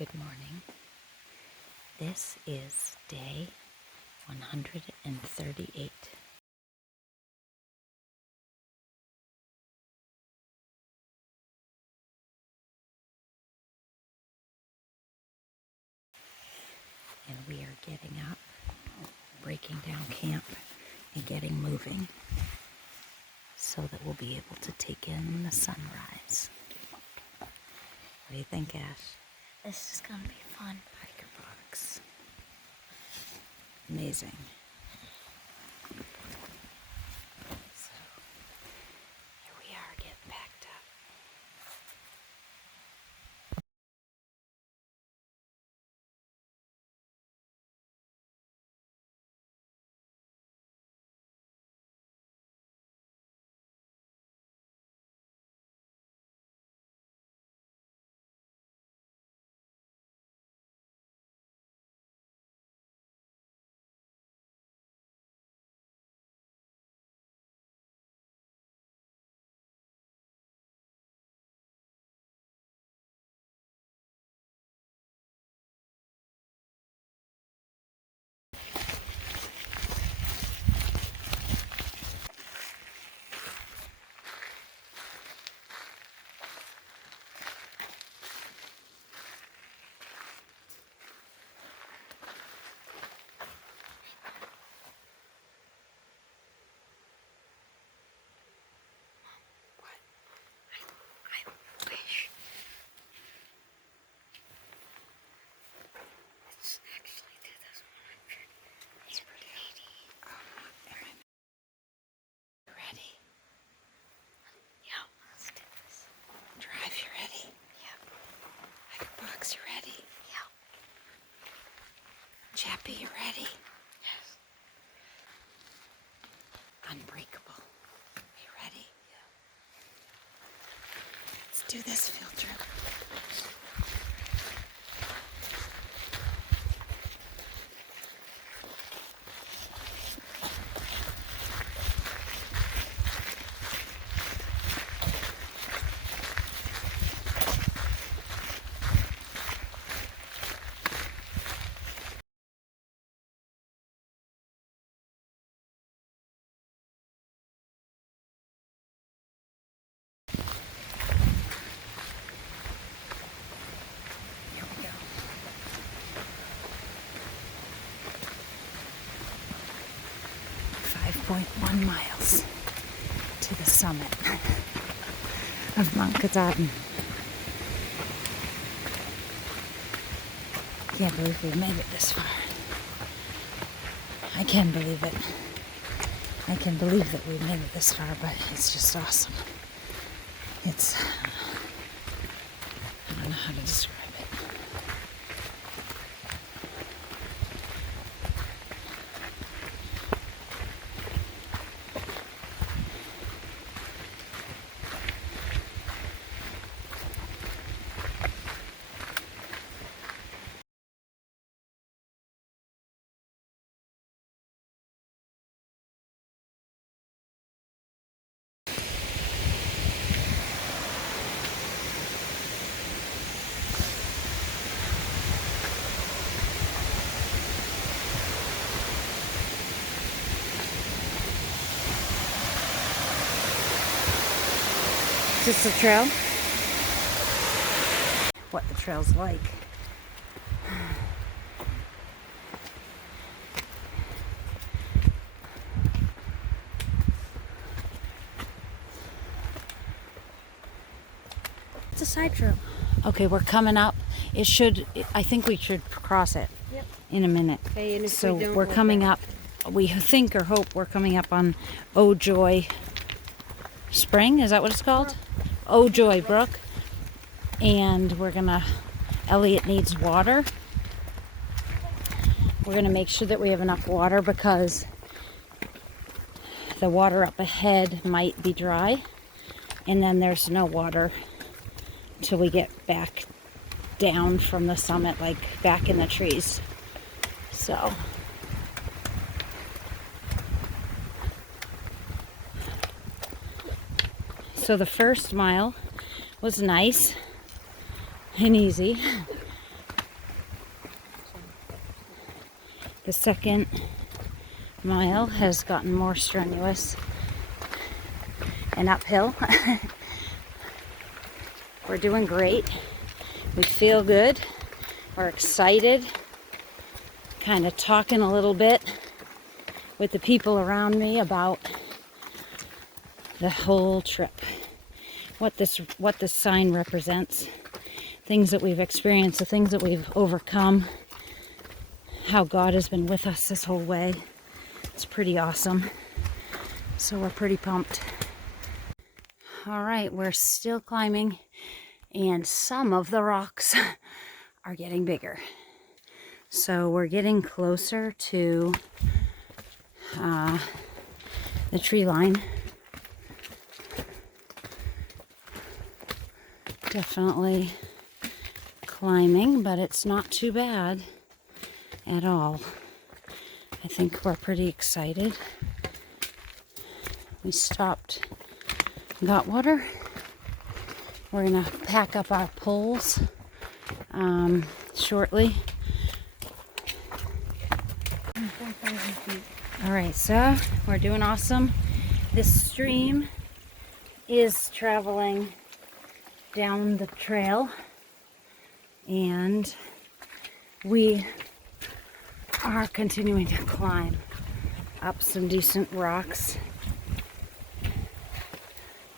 Good morning. This is day 138. And we are getting up, breaking down camp, and getting moving so that we'll be able to take in the sunrise. What do you think, Ash? This is gonna be fun. Hiker box. Amazing. So, here we are getting packed up. Chappie, you ready? Yes. Unbreakable. Are you ready? Yeah. Let's do this field trip. Here we go. 5.1 miles to the summit of Mount Katahdin. Can't believe we made it this far. I can believe it. I can believe that we made it this far, but it's just awesome. It's, I don't know how to describe it. Is this the trail? What the trail's like. It's a side trail. Okay, we're coming up. I think we should cross it. Yep. In a minute. Okay, and if So we don't, we're we'll coming go. up. We think or hope we're coming up on Oh Joy Spring. Is that what it's called? Oh Joy Brook. And Elliot needs water. We're gonna make sure that we have enough water because the water up ahead might be dry. And then there's no water till we get back down from the summit, like back in the trees. So the first mile was nice and easy. The second mile has gotten more strenuous and uphill. We're doing great. We feel good. We're excited. Kind of talking a little bit with the people around me about the whole trip. What this sign represents. Things that we've experienced, the things that we've overcome. How God has been with us this whole way. It's pretty awesome. So we're pretty pumped. All right, we're still climbing, and some of the rocks are getting bigger. So we're getting closer to the tree line. Definitely climbing, but it's not too bad at all. I think we're pretty excited. We stopped, got water. We're gonna pack up our poles shortly. All right, so we're doing awesome. This stream is traveling down the trail, and we are continuing to climb up some decent rocks.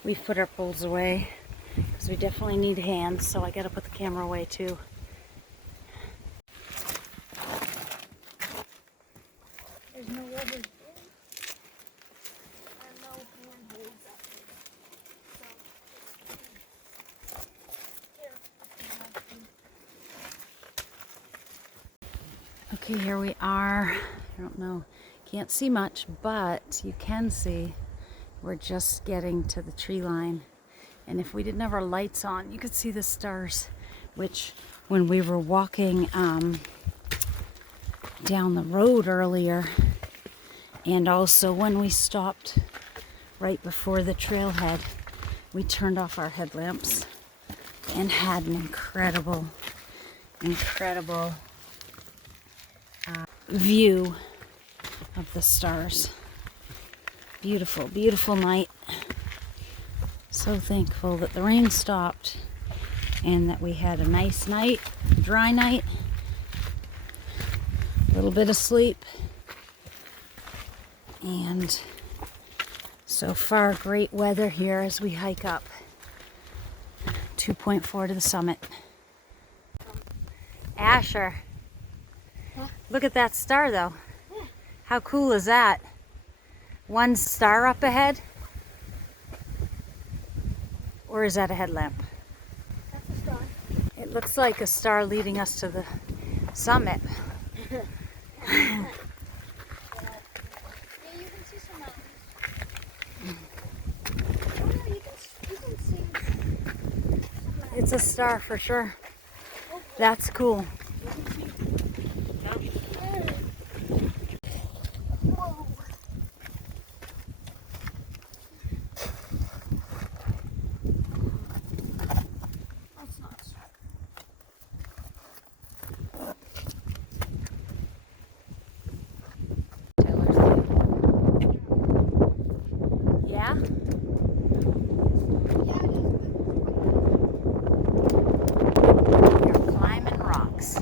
We've put our poles away because we definitely need hands, so I gotta put the camera away too. There's no rubber in. There are no handholds up here. Okay, here we are. I don't know, can't see much, but you can see we're just getting to the tree line. And if we didn't have our lights on, you could see the stars, which when we were walking down the road earlier, and also when we stopped right before the trailhead, we turned off our headlamps and had an incredible view of the stars. Beautiful, beautiful night. So thankful that the rain stopped and that we had a nice night, dry night, a little bit of sleep, and so far great weather here as we hike up 2.4 to the summit. Asher, look at that star though. How cool is that? One star up ahead? Or is that a headlamp? That's a star. It looks like a star leading us to the summit. Yeah, you can see some mountains. Oh no, you can see some It's a star for sure. That's cool. Whoa. That's not a star. Yeah? You're climbing rocks.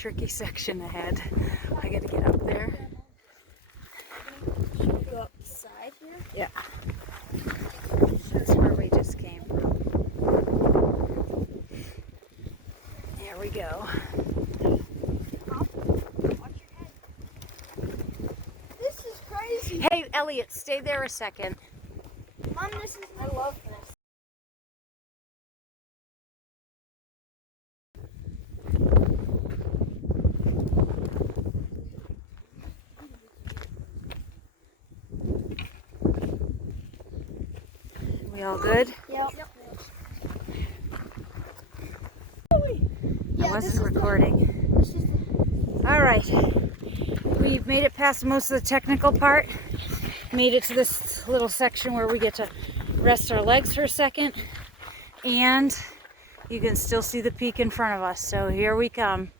tricky section ahead. I gotta get up there. Should we go up the side here? Yeah. That's where we just came from. There we go. Watch your head. This is crazy. Hey, Elliot, stay there a second. Mom, this is I love this. We all good? Yep. I wasn't recording. All right. We've made it past most of the technical part. Made it to this little section where we get to rest our legs for a second. And you can still see the peak in front of us. So here we come.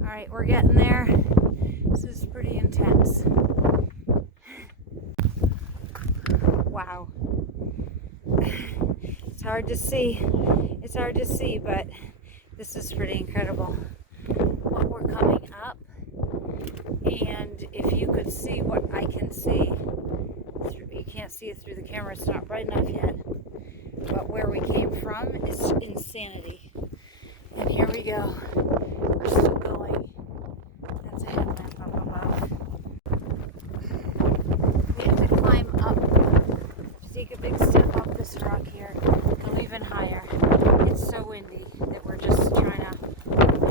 All right, we're getting there. This is pretty intense. Wow. It's hard to see. It's hard to see, but this is pretty incredible. What we're coming up, and if you could see what I can see, you can't see it through the camera, it's not bright enough yet, but where we came from is insanity. And here we go. We're still going. That's a headlamp up above. We have to climb up, take a big step up this rock here, go even higher. It's so windy that we're just trying to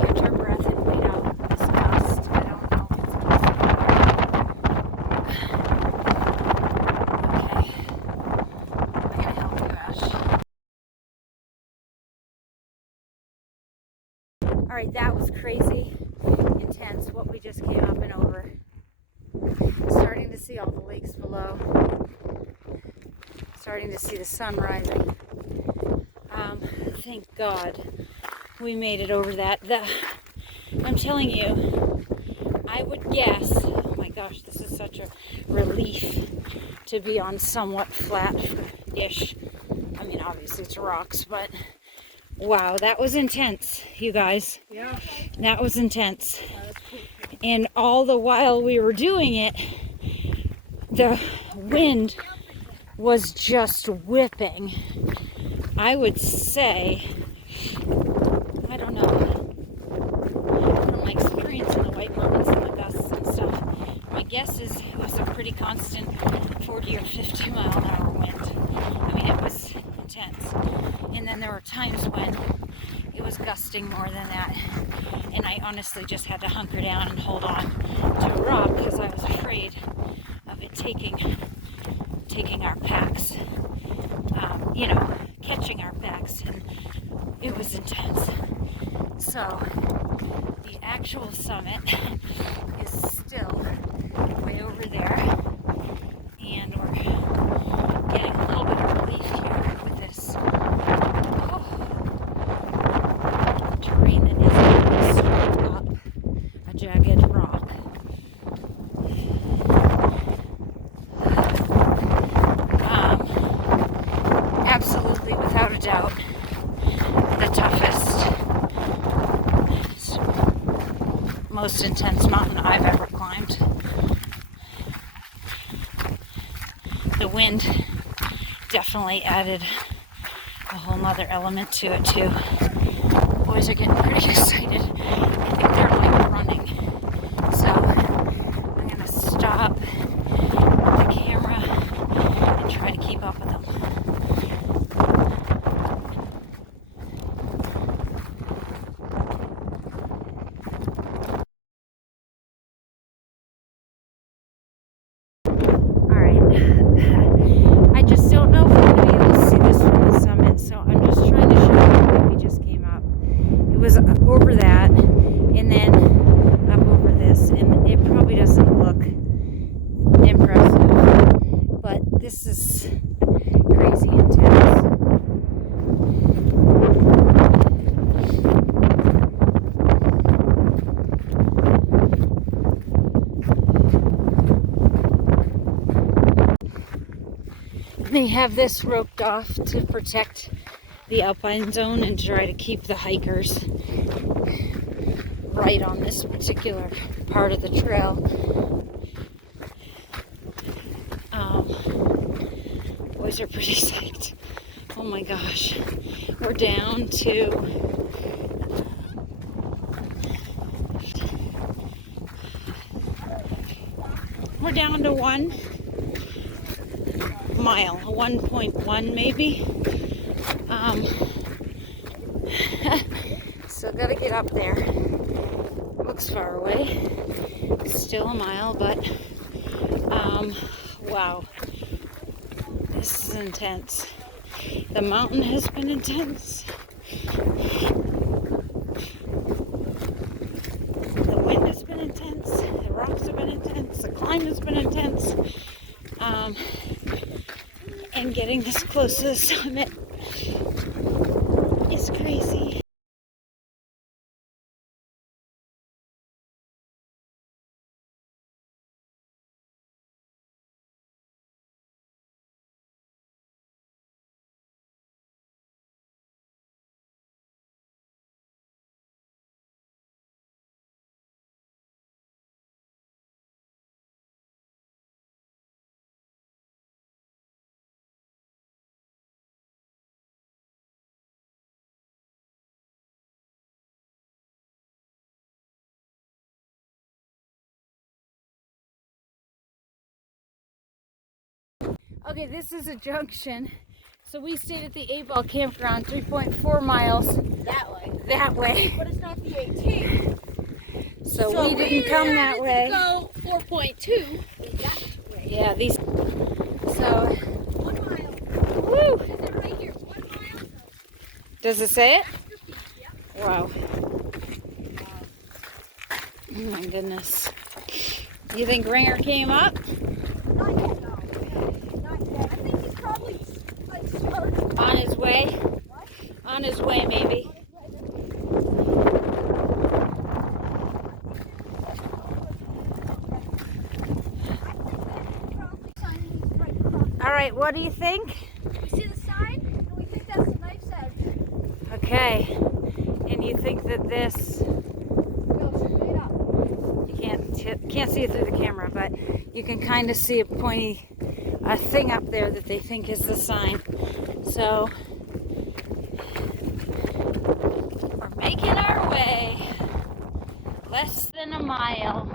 catch our breath and wait out this gust. I don't know if it's going to Okay. I'm going to help you, Ash. Alright, that was crazy intense what we just came up and over. Starting to see all the lakes below. Starting to see the sun rising. Thank God we made it over that. I'm telling you, I would guess, oh my gosh, this is such a relief to be on somewhat flat-ish. I mean, obviously it's rocks, but wow, that was intense, you guys. Yeah. That was intense. And all the while we were doing it, the wind was just whipping. I would say, I don't know, from my experience in the White Mountains and the gusts and stuff, my guess is it was a pretty constant 40 or 50 mile an hour wind. I mean, it was intense. And then there were times when it was gusting more than that. And I honestly just had to hunker down and hold on to a rock because I was afraid of it taking our packs, catching our backs, and it was intense. So the actual summit is still way over there, and we're getting a little bit of relief here with this terrain that isn't straight up a jagged rock. Absolutely, without a doubt, the toughest, most intense mountain I've ever climbed. The wind definitely added a whole nother element to it too. The boys are getting pretty excited. I think they're like running. So I'm gonna stop the camera and try to keep up with them. I just don't know if we're going to be able to see this from the summit, so I'm just trying to show you where we just came up. It was over that, and then up over this, and They have this roped off to protect the alpine zone and try to keep the hikers right on this particular part of the trail. Boys are pretty psyched. Oh my gosh. We're down to We're down to 1 mile, 1.1 maybe. Still gotta get up there. Looks far away. Still a mile, but wow. This is intense. The mountain has been intense. The wind has been intense. The rocks have been intense. The climb has been intense. And getting this close to the summit is crazy. Okay, this is a junction. So we stayed at the Abol Campground, 3.4 miles That way. that way. But it's not the 18. So we didn't come that way. Go 4.2. That way. Yeah, these. So, 1 mile. woo! Is it right here? 1 mile? Does it say it? Baxter Peak, yeah. Wow. Oh my goodness. You think Ringer came up? Not yet, no. Not yet. I think he's probably like started. On his way? What? On his way, maybe. All right, what do you think? We see the sign, and we think that's the knife's edge. Okay. And you think that this, Go straight up. you can't see it through the camera, but you can kind of see a pointy, a thing up there that they think is the sign. So we're making our way. Less than a mile.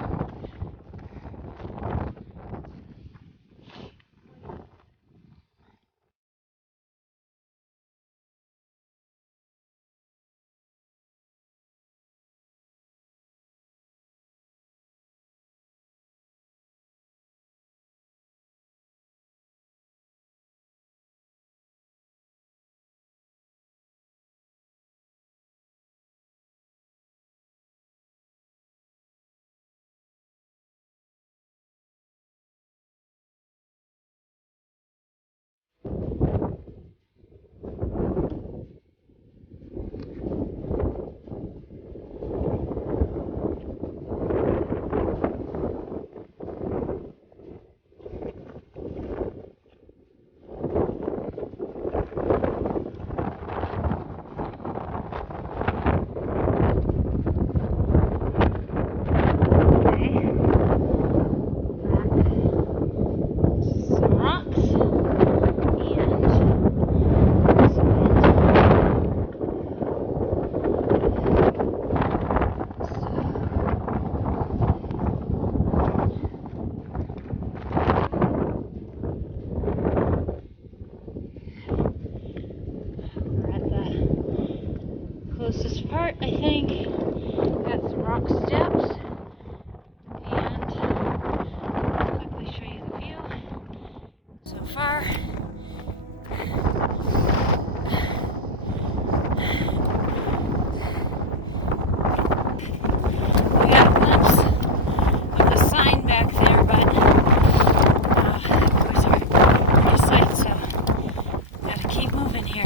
Closest part, I think. Got some rock steps. And I'll quickly show you the view. So far. We got a glimpse of the sign back there, but boys are pretty sight, so gotta keep moving here.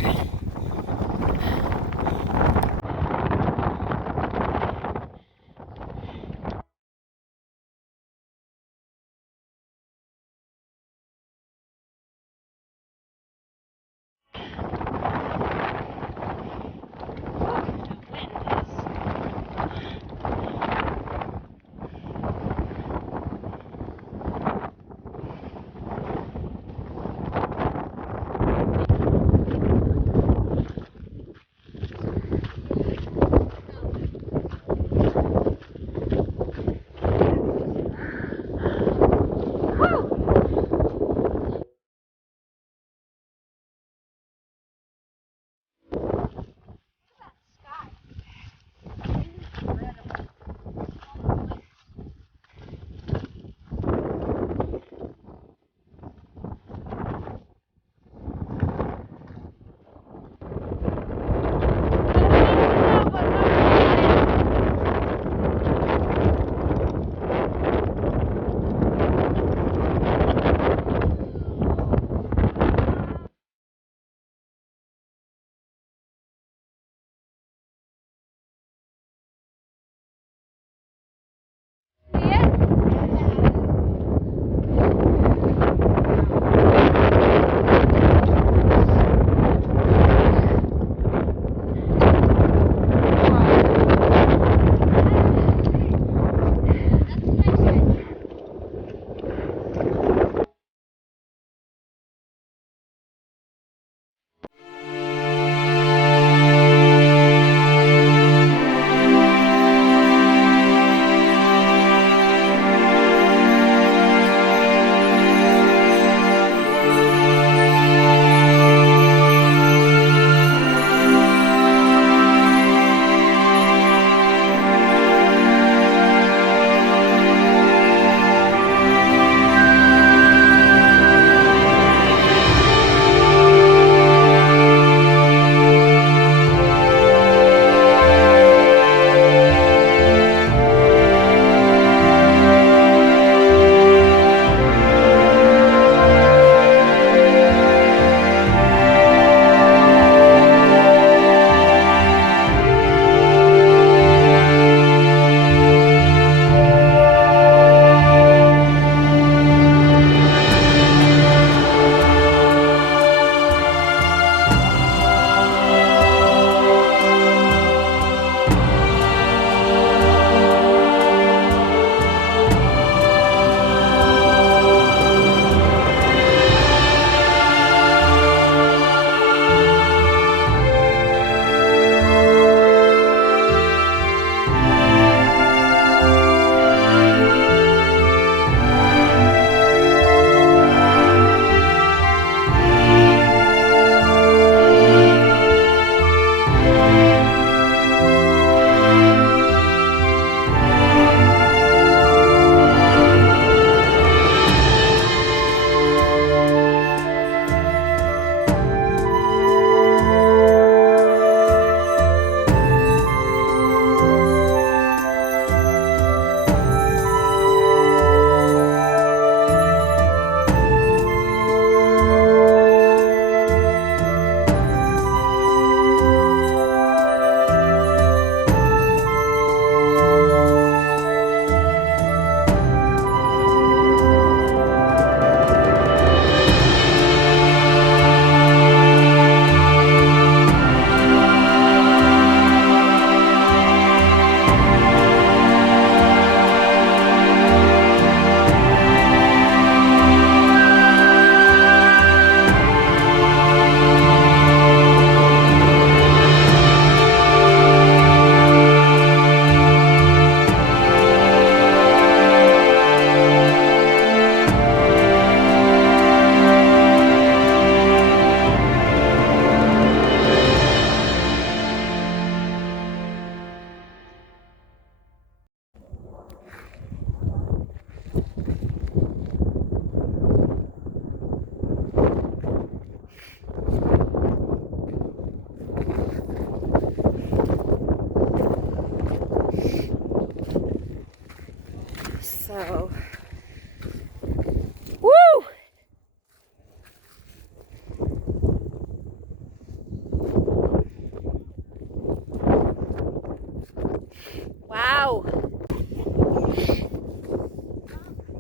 Wow.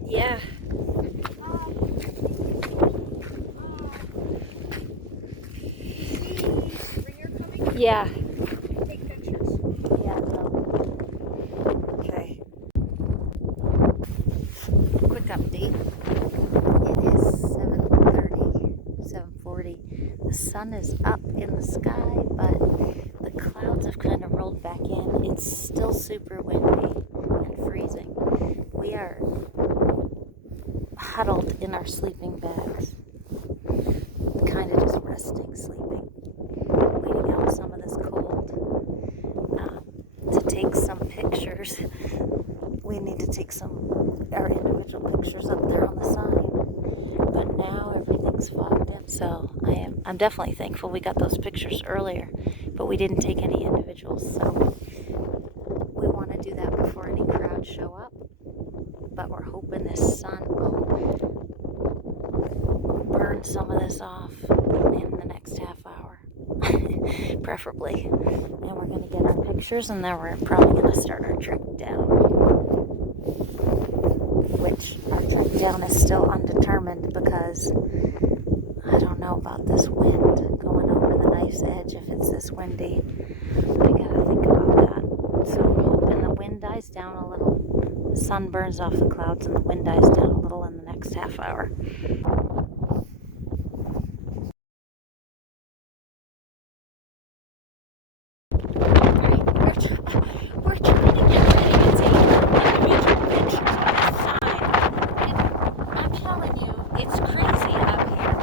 Yeah. Where you're coming? Yeah. Take pictures. Yeah. Okay. Quick update. It is 7:30, 7:40. The sun is up in the sky, but the clouds have kind of rolled back in. It's still super windy and freezing. We are huddled in our sleeping bags, kind of just resting, sleeping, waiting out some of this cold. To take some pictures, we need to take our individual pictures up there on the sign. But now everything's fogged in, so I'm definitely thankful we got those pictures earlier, but we didn't take any individuals, so we want to do that before any crowds show up. But we're hoping this sun will burn some of this off in the next half hour, preferably. And we're going to get our pictures, and then we're probably going to start our trek down, which our trek down is still undetermined because I don't know about this wind going over the knife's edge. If it's this windy, I gotta think about that. So I'm hoping the wind dies down a little, the sun burns off the clouds, and the wind dies down a little in the next half hour. We're trying to get ready to take individual pictures on the sign, and I'm telling you, it's crazy out here.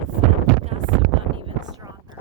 It's like the gusts have gotten even stronger.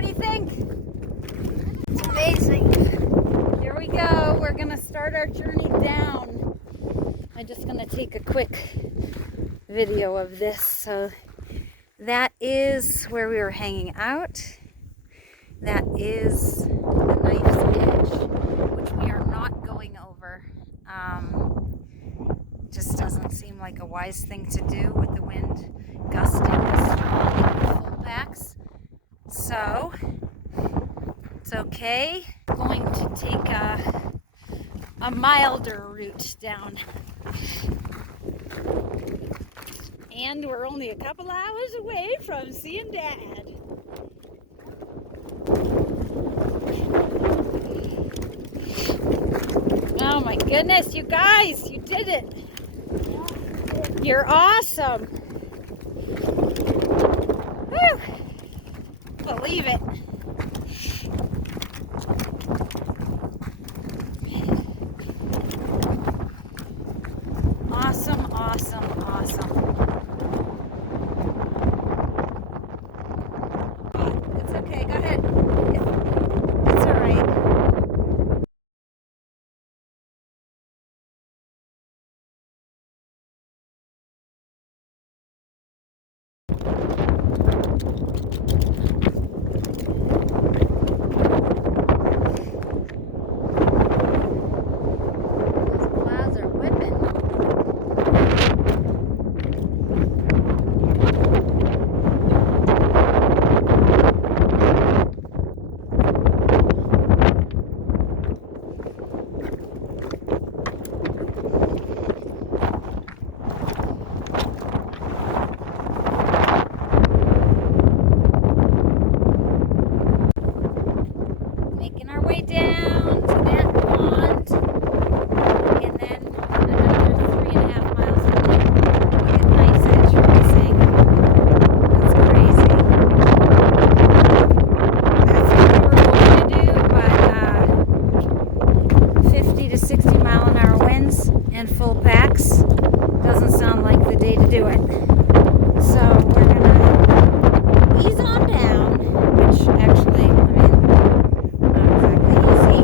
What do you think? It's amazing. Here we go. We're gonna start our journey down. I'm just gonna take a quick video of this. So that is where we were hanging out. That is the knife's edge, which we are not going over. Just doesn't seem like a wise thing to do with the wind gusting this strong in full packs. So it's okay. We're going to take a milder route down. And we're only a couple hours away from seeing Dad. Oh my goodness, you guys, you did it. You're awesome. Woo! Believe it. Awesome, awesome, awesome. It's okay, go ahead. It's all right. Those clouds are whipping. Making our way down to that pond, and then another 3.5 miles away, we get nice edge racing. That's crazy. That's what we were going to do, but 50 to 60 mile an hour winds and full packs doesn't sound like the day to do it. So we're gonna ease on down, which actually, I mean, easy,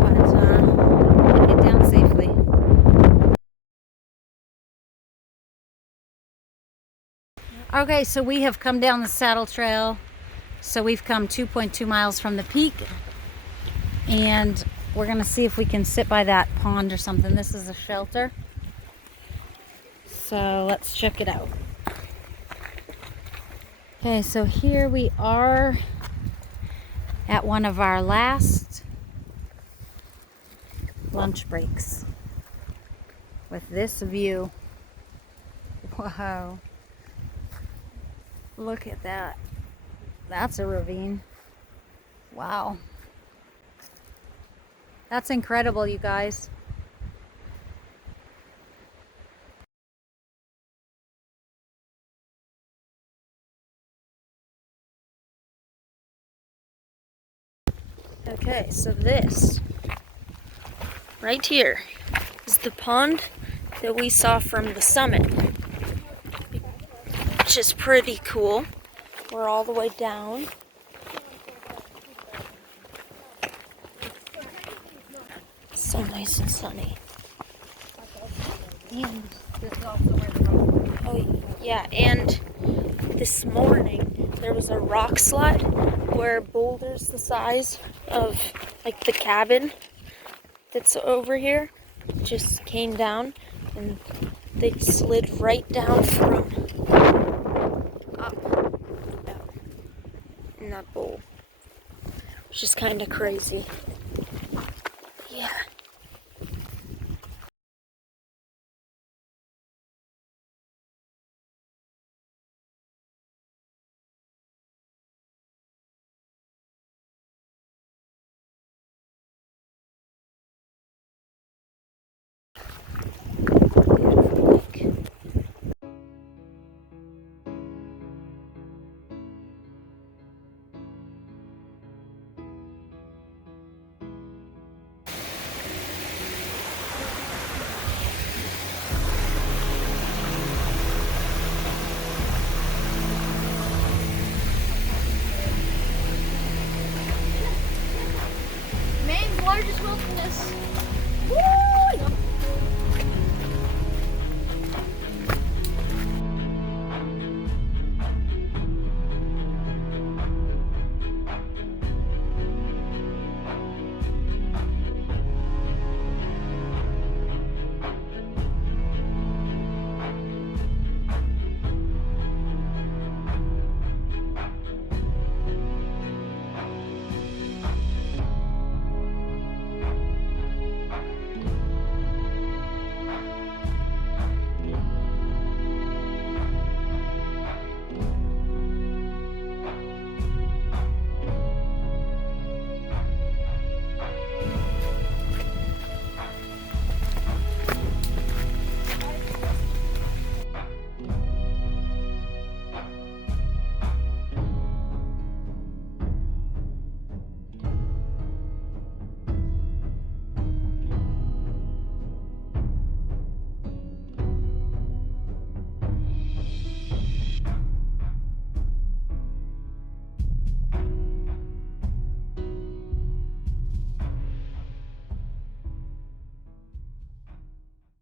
but get down safely. Okay, so we have come down the saddle trail. So we've come 2.2 miles from the peak, and we're gonna see if we can sit by that pond or something. This is a shelter, so let's check it out. Okay, so here we are at one of our last lunch breaks with this view. Wow. Look at that. That's a ravine. Wow. That's incredible, you guys. Okay, so this right here is the pond that we saw from the summit, which is pretty cool. We're all the way down. So nice and sunny. And this is also where the road. Oh yeah, and this morning there was a rock slide where boulders the size of like the cabin that's over here just came down, and they slid right down from up in that bowl, which is kind of crazy. Yeah. largest wilderness. Woo!